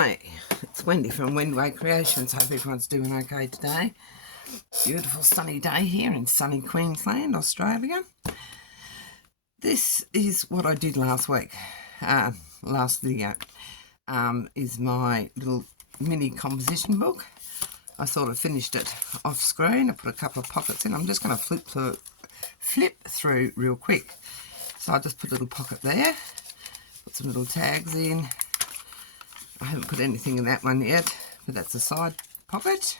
Hi, it's Wendy from Wendway Creations. Hope everyone's doing okay today. Beautiful sunny day here in sunny Queensland, Australia. This is what I did last week, last video, is my little mini composition book. I sort of finished it off screen. I put a couple of pockets in. I'm just going to flip through real quick. So I just put a little pocket there, put some little tags in. I haven't put anything in that one yet, but that's a side pocket.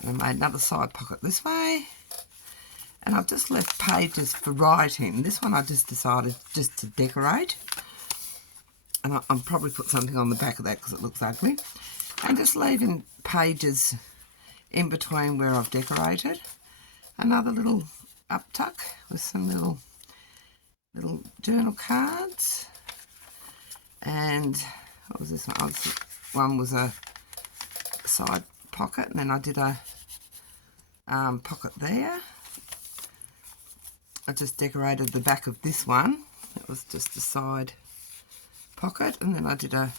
And I made another side pocket this way. And I've just left pages for writing. This one I just decided just to decorate. And I'll probably put something on the back of that because it looks ugly. And just leaving pages in between where I've decorated. Another little uptuck with some little journal cards. And what was this one? Oh, this one was a side pocket, and then I did a pocket there. I just decorated the back of this one. It was just a side pocket, and then I did a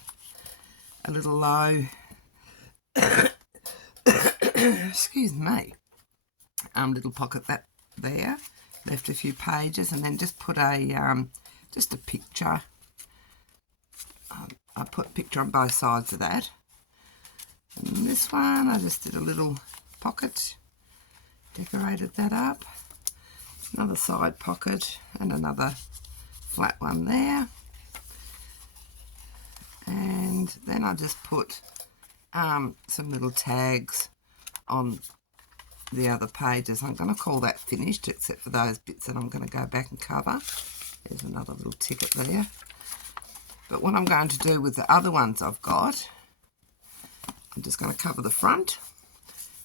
little low excuse me, little pocket that there. Left a few pages, and then just put a just a picture. I put a picture on both sides of that. And this one, I just did a little pocket, decorated that up. Another side pocket and another flat one there. And then I just put some little tags on the other pages. I'm going to call that finished, except for those bits that I'm going to go back and cover. There's another little ticket there. But what I'm going to do with the other ones I've got, I'm just going to cover the front,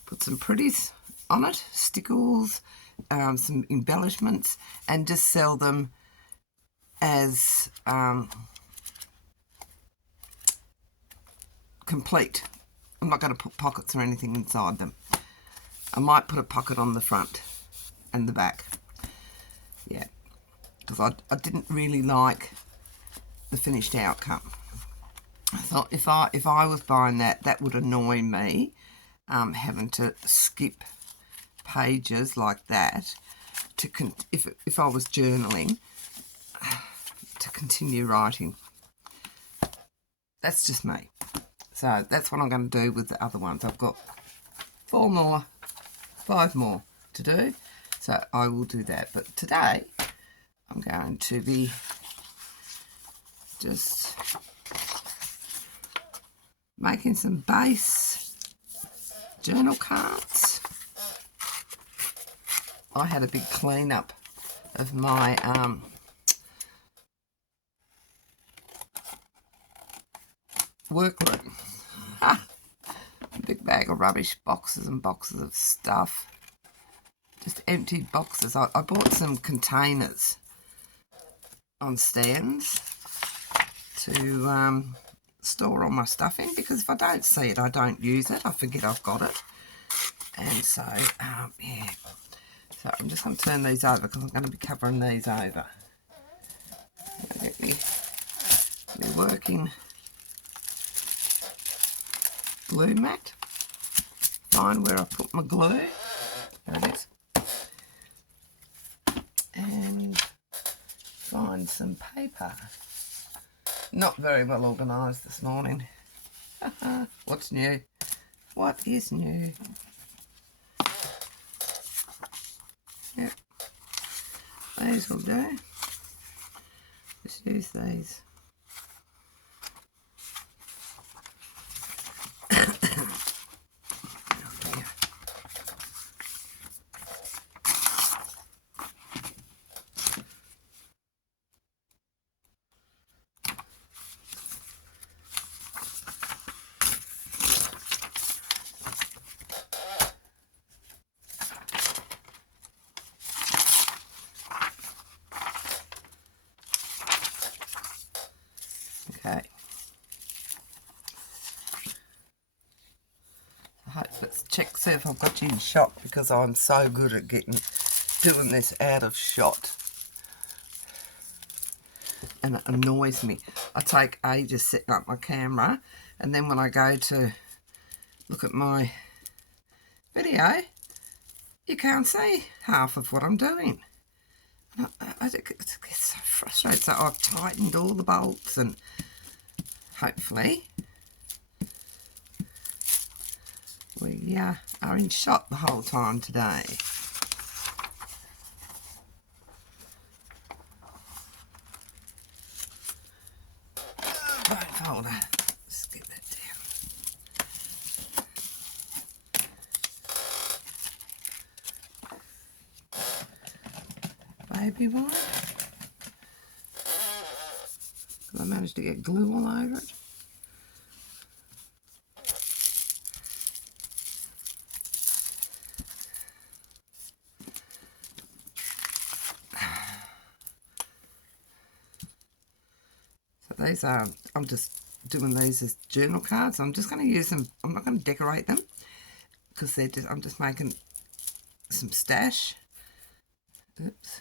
put some pretties on it, stickles, some embellishments, and just sell them as complete. I'm not going to put pockets or anything inside them. I might put a pocket on the front and the back. Yeah, because I didn't really like the finished outcome. I thought if I was buying that would annoy me, having to skip pages like that to if I was journaling to continue writing. That's just me. So that's what I'm going to do with the other ones. I've got 5 more to do, so I will do that. But today I'm going to be just making some base journal cards. I had a big clean up of my workroom. A big bag of rubbish, boxes and boxes of stuff. Just emptied boxes. I bought some containers on stands to store all my stuff in, because if I don't see it, I don't use it. I forget I've got it. And so, yeah. So I'm just going to turn these over because I'm going to be covering these over. Get me working glue mat. Find where I put my glue. There it is. And find some paper. Not very well organised this morning. What's new? What is new? Yep. These will do. Just use these. Okay. Let's check, see if I've got you in shot, because I'm so good at doing this out of shot. And it annoys me. I take ages setting up my camera, and then when I go to look at my video, you can't see half of what I'm doing. And I get so frustrated. So I've tightened all the bolts, and hopefully we are in shot the whole time today. Bone folder. Let's get that down. Baby wipe. I managed to get glue all over it. So these are, I'm just doing these as journal cards. I'm just going to use them. I'm not going to decorate them because they're just, I'm just making some stash. Oops.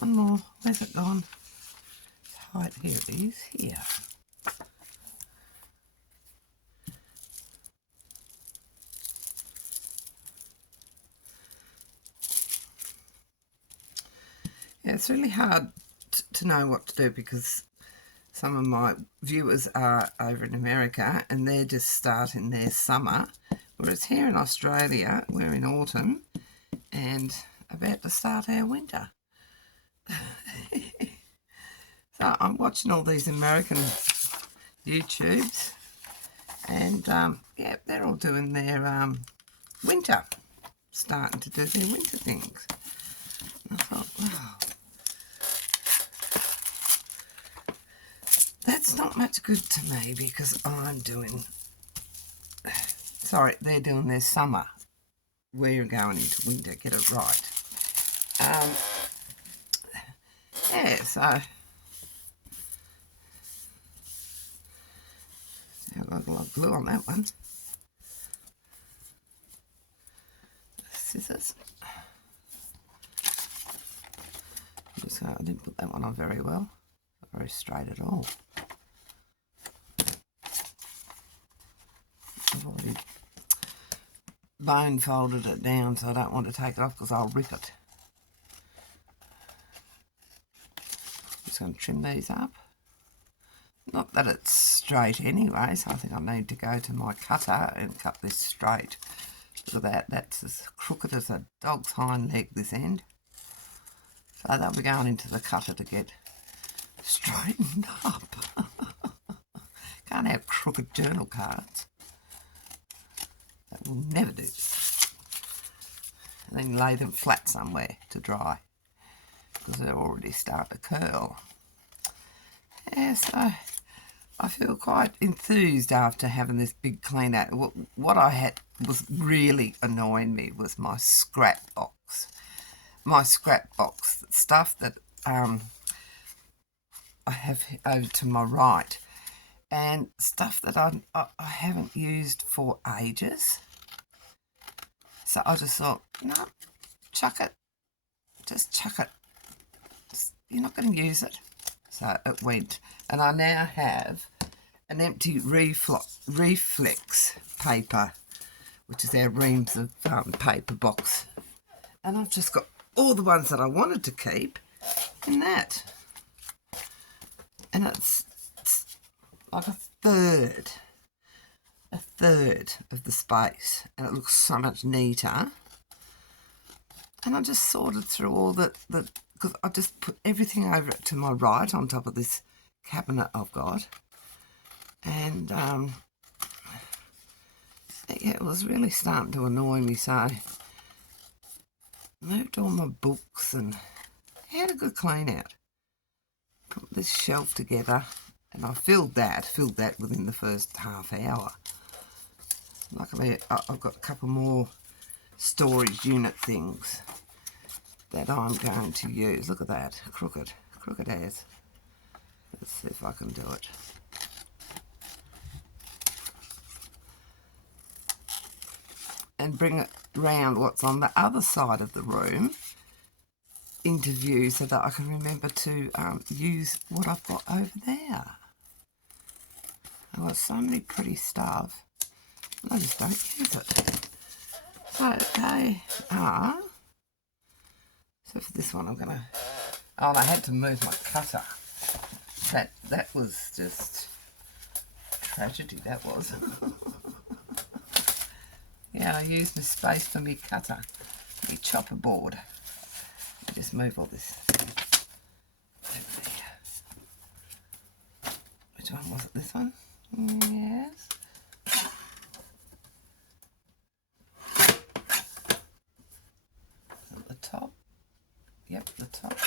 One more. Where's it gone? Right, here it is. Here. Yeah, it's really hard to know what to do because some of my viewers are over in America and they're just starting their summer, whereas here in Australia we're in autumn and about to start our winter. So I'm watching all these American YouTubes and yeah, they're all doing their winter, starting to do their winter things. And I thought, wow, that's not much good to me because I'm doing, sorry, they're doing their summer. We're going into winter, get it right. Yeah, so I've got a lot of glue on that one. Scissors. Just, I didn't put that one on very well. Not very straight at all. I've already bone folded it down, so I don't want to take it off because I'll rip it. Just going to trim these up. Not that it's straight anyway, so I think I need to go to my cutter and cut this straight. Look at that, that's as crooked as a dog's hind leg, this end. So they'll be going into the cutter to get straightened up. Can't have crooked journal cards. That will never do. And then lay them flat somewhere to dry because they're already starting to curl. Yeah, so I feel quite enthused after having this big clean out. What I had was really annoying me was my scrap box. My scrap box, stuff that I have over to my right, and stuff that I haven't used for ages. So I just thought, no, chuck it. Just chuck it. You're not going to use it. So it went. And I now have an empty reflex paper, which is our reams of paper box. And I've just got all the ones that I wanted to keep in that. And it's like a third a third of the space, and it looks so much neater. And I just sorted through all because I just put everything over to my right on top of this cabinet I've got. And yeah, it was really starting to annoy me, so I moved all my books and had a good clean out. Put this shelf together, and I filled that within the first half hour. Luckily, I've got a couple more storage unit things that I'm going to use. Look at that, crooked as. Let's see if I can do it. And bring it round what's on the other side of the room into view so that I can remember to use what I've got over there. I've got so many pretty stuff, and I just don't use it. So they are, so for this one I'm going to, oh, and I had to move my cutter. That was just tragedy, that was. Yeah, I used my space for my cutter, my chopper board. Just move all this over there. Which one was it? This one? Yes. At the top. Yep, the top.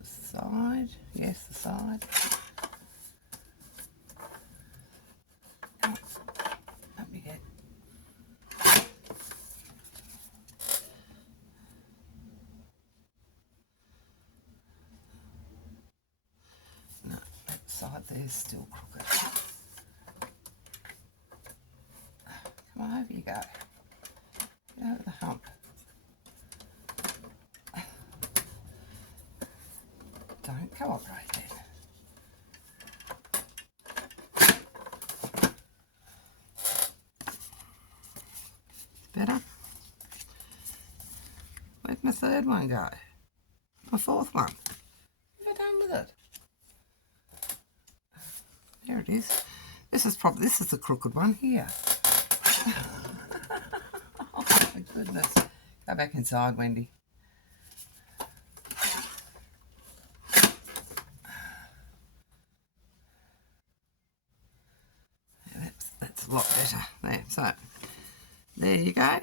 The side. Yes, the side. Let me get. No, that side there's still crooked. Come on, over you go. Get over the hump. Don't cooperate then. Better. Where'd my third one go? My fourth one. What have I done with it? There it is. This is the crooked one here. Oh my goodness. Go back inside, Wendy. Yeah, that's a lot better. There, so there you go.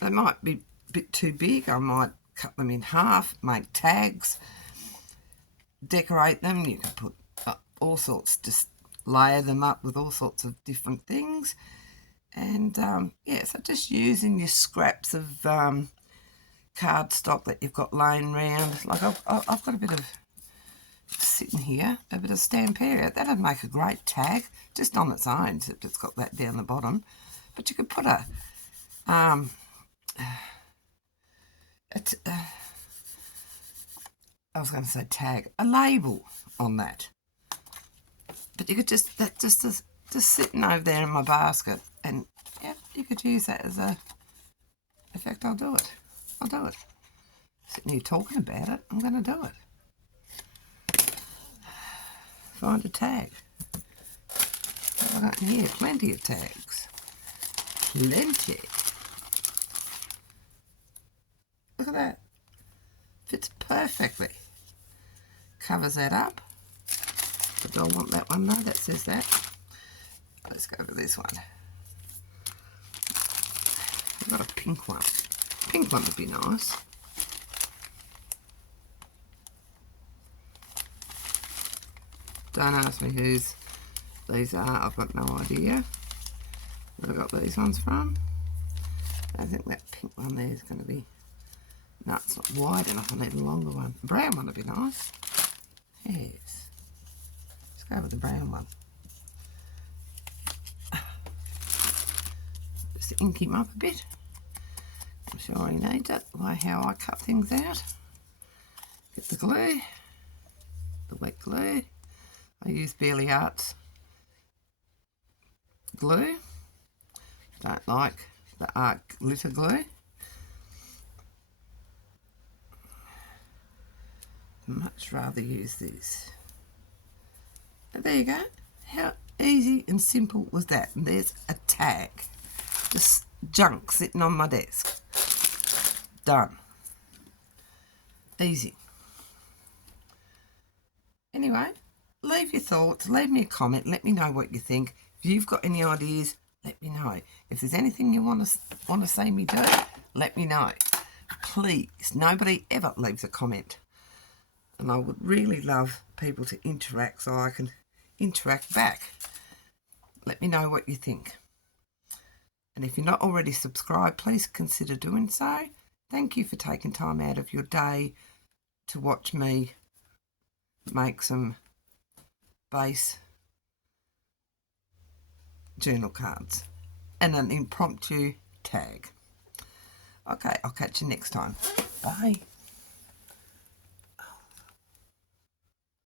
They might be a bit too big. I might cut them in half, make tags, decorate them. You can put all sorts, just layer them up with all sorts of different things. And yeah, so just using your scraps of cardstock that you've got laying around. Like I've got a bit of sitting here, a bit of Stamperia. That'd make a great tag just on its own, except it's got that down the bottom. But you could put I was going to say tag, a label on that. But you could just sitting over there in my basket, and yeah, you could use that as a. In fact, I'll do it. Sitting here talking about it, I'm going to do it. Find a tag. What have I got in here? Plenty of tags. Plenty. Look at that. Fits perfectly. Covers that up. But I want that one though, that says that. Let's go with this one. I've got a pink one. Pink one would be nice. Don't ask me whose these are, I've got no idea where I got these ones from. I think that pink one there is going to be, no, it's not wide enough, I need a longer one. The brown one would be nice. Yes. Let's go with the brown one. Just ink him up a bit. I'm sure he needs it, by how I cut things out. Get the glue, the wet glue. I use Bearly Arts glue. Don't like the art glitter glue. Much rather use this. There you go. How easy and simple was that? And there's a tag. Just junk sitting on my desk. Done. Easy. Anyway, leave your thoughts, leave me a comment, let me know what you think. If you've got any ideas, let me know. If there's anything you want to see me do, let me know. Please, nobody ever leaves a comment. And I would really love people to interact so I can interact back. Let me know what you think. And if you're not already subscribed, please consider doing so. Thank you for taking time out of your day to watch me make some base journal cards and an impromptu tag. Okay, I'll catch you next time. Bye.